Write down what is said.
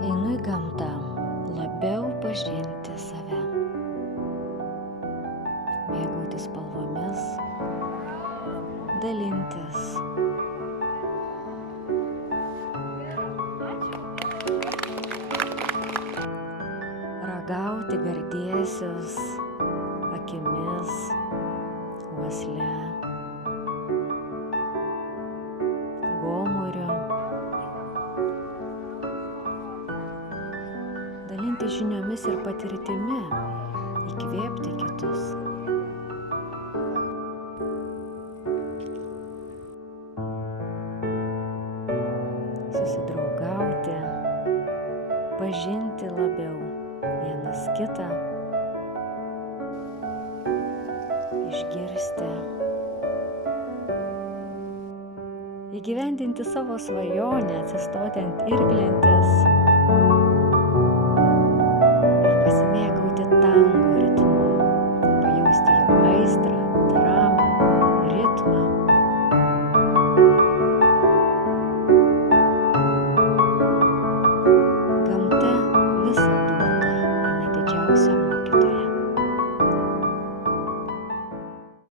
Einu į gamtą labiau pažinti save, mėgautis spalvomis, dalintis. Ragauti gardėsius akimis, uosle, gomuriu. Dalintis žiniomis ir patirtimi, įkvėpti kitus. Susidraugauti, pažinti labiau vienas kitą, išgirsti, įgyvendinti savo svajonę, atsistoti ant irklentės